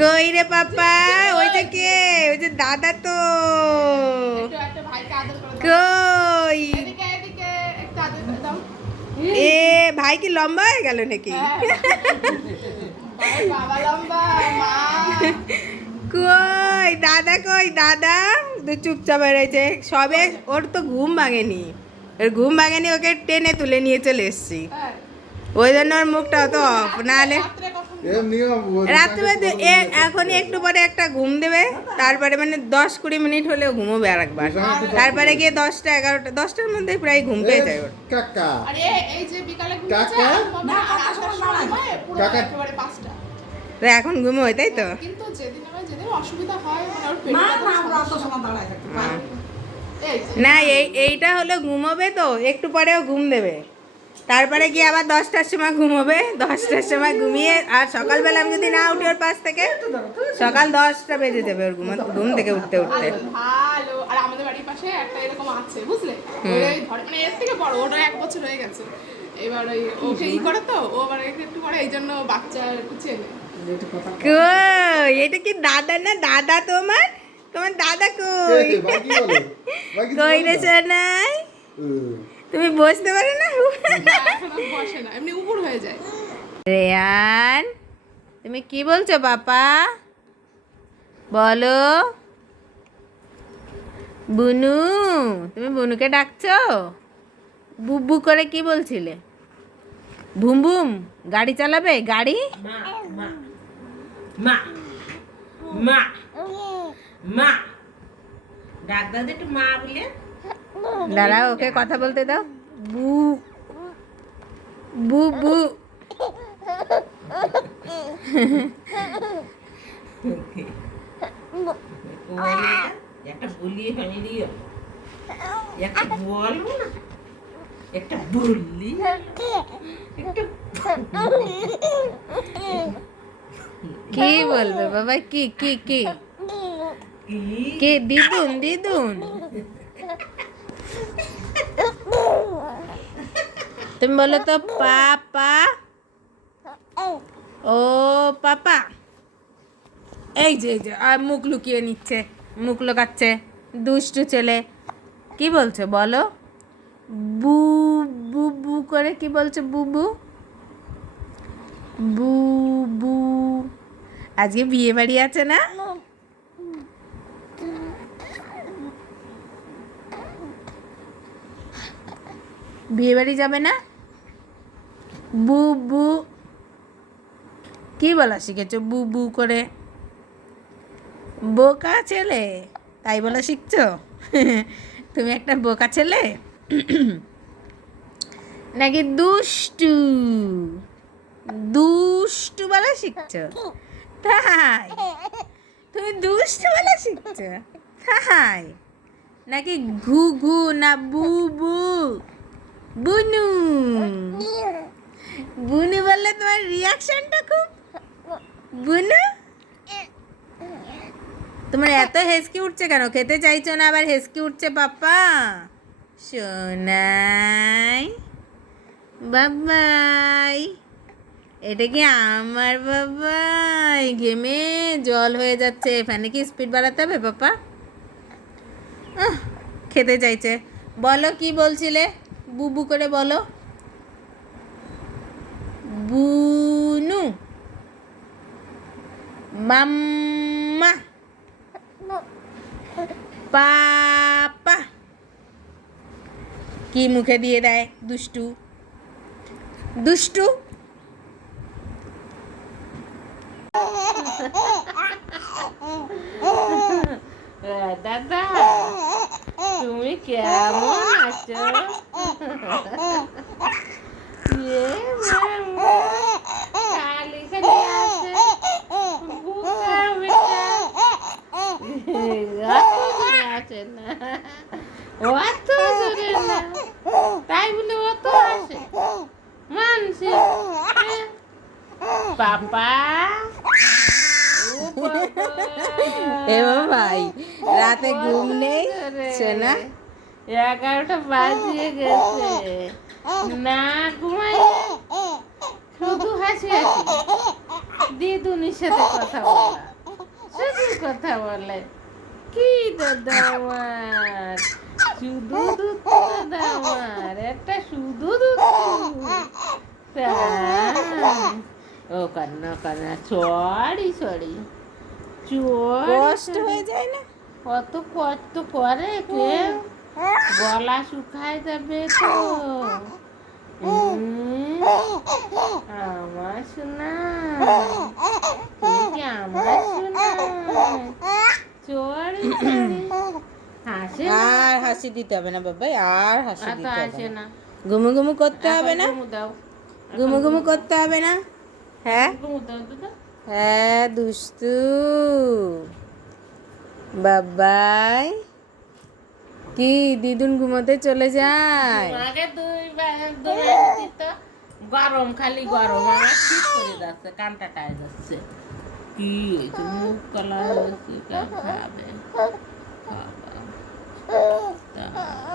কই রে পাপা? ওই যে কে? ওই যে দাদা তো। কই? এ, ভাই কি লম্বা হয়ে গেল নাকি? কই, দাদা কই? দাদা তো চুপচাপ রয়েছে। সবে ওর তো ঘুম ভাঙেনি। ওর ঘুম ভাঙেনি, ওকে টেনে তুলে নিয়ে চলে এসছি। ওই জন্য ওর মুখটা অত অফ নাহলে রাত্রে কখন এর নিয়ম রাত্রে এখনই একটু পরে একটা ঘুম দেবে তারপরে মানে দশ কুড়ি মিনিট হলেও ঘুমোবে আর একবার তারপরে গিয়ে দশটা এগারোটা দশটার মধ্যে প্রায় ঘুম পেয়ে যায় ওর। এখন ঘুমোয় তাই তো? কিন্তু যেদিন আমার যেদিন অসুবিধা হয় মানে না এইটা হলো ঘুমোবে তো একটু পরেও ঘুম দেবে। তারপরে গিয়ে আবার দশটার সময় ঘুমোবে দশটার সময় ঘুমিয়ে আর সকালবেলা আমি যদি না উঠি ওর পাশ থেকে সকাল দশটা বেজে দেবে ওর ঘুম ঘুম থেকে উঠতে উঠতে। ভালো আর আমাদের বাড়ির পাশে একটা এরকম আছে বুঝলে? মানে এর থেকে বড় ওটা এক বছর হয়ে গেছে। এবার ওই ওকে ই করে তো ও আবার একটু করে এই জন্য বাচ্চা একটু চেনে। যেটা কথা কই? এটা কি দাদা না দাদা তোমার? তোমার দাদা কই? বাকি বলো বাকি কই রে সোনাই? তুমি বসতে পারো না? বসে না এমনি উপর হয়ে যায়। রেয়ান তুমি কি বলছো বাপা? বলো। বুনু তুমি বুনুকে ডাকছো? বুবু করে কি বলছিলে? ভুম ভুম গাড়ি চালাবে? গাড়ি? মা মা মা ডাক তো একটু মা বলে। দাঁড়াও ওকে কথা বলতে দাও। বু। বু বু। একটা বলিয়ে ফেলে একটা বলব না একটা বললি। একটা কি বলবে বাবা? কি কি কি? কি? কে? দিদুন দিদুন। তুমি বলো তো পাপা ও পাপা এই যে এই যে আর মুখ লুকিয়ে নিচ্ছে মুখ লুকাচ্ছে দুষ্টু ছেলে। কি বলছো বলো? বু বু বু করে কি বলছো বুবু বু? বু আজকে বিয়ে বাড়ি আছে না? বিয়ে বাড়ি যাবে না? বু বু। কি বলা শিখেছো? বু বু করে? বোকা ছেলে? তাই বলা শিখছো? তুমি একটা বোকা ছেলে? নাকি দুষ্টু? দুষ্টু বলা শিখছো? তাই। তুমি দুষ্টু বলা শিখছো? তাই। নাকি ঘু ঘু না বু বু? বুনু। বুনু বললে তোমার রিয়াকশনটা খুব বুনু? তোমার এত হেসকি উঠছে কেন? খেতে চাইছো না আবার হেসকি উঠছে পাপা সোনাই বাবাই। এটা কি আমার বাবাই? ঘেমে জল হয়ে যাচ্ছে। ফ্যানে কি স্পিড বাড়াতে হবে পাপা আহ, খেতে চাইছে। বলো কি বলছিলে? বুবু করে বলো। বুনু মাম্মা পাপা কি মুখে দিয়ে দেয় দুষ্টু দুষ্টু দাদা তুমি কেমন আছো এ মামা, খালি খালি আছে বুকা বেটা অত দূরে আছে না অত দূরে না। তাই বলে অত আসে মানছে। হ্যাঁ? পাপা এ ভাই রাতে ঘুম নেই? সোনা এগারোটা বাজিয়ে গেছে। না ঘুমাই শুধু হাসি হাসি। দিদুনির সাথে কথা বলা। শুধু কথা বলে। কি দাদা আমার? শুধু দুধ দাদা আমার একটা শুধু দুধ। ও কান্না কান্না সরি সরি। কষ্ট হয়ে যায় না? কত কষ্ট করে কেউ গলা শুকায় যাবে তো। আমার শোনা। কি আমার শোনা? চড়ি হাসে আর হাসি দিতে হবে না বাবা আর হাসি দিতে হবে না। ঘুমু করতে হবে না? ঘুমু ঘুমু করতে হবে না? হ্যাঁ? হ্যাঁ দুষ্টু। বাবাই কি দিদুন ঘুমোতে চলে যায়? আগে দুই গরম খালি গরম। শীত করে যাচ্ছে? কানটা টাই যাচ্ছে কি হয়েছে? মুখ কালা হয়েছে খাবে? খাওয়া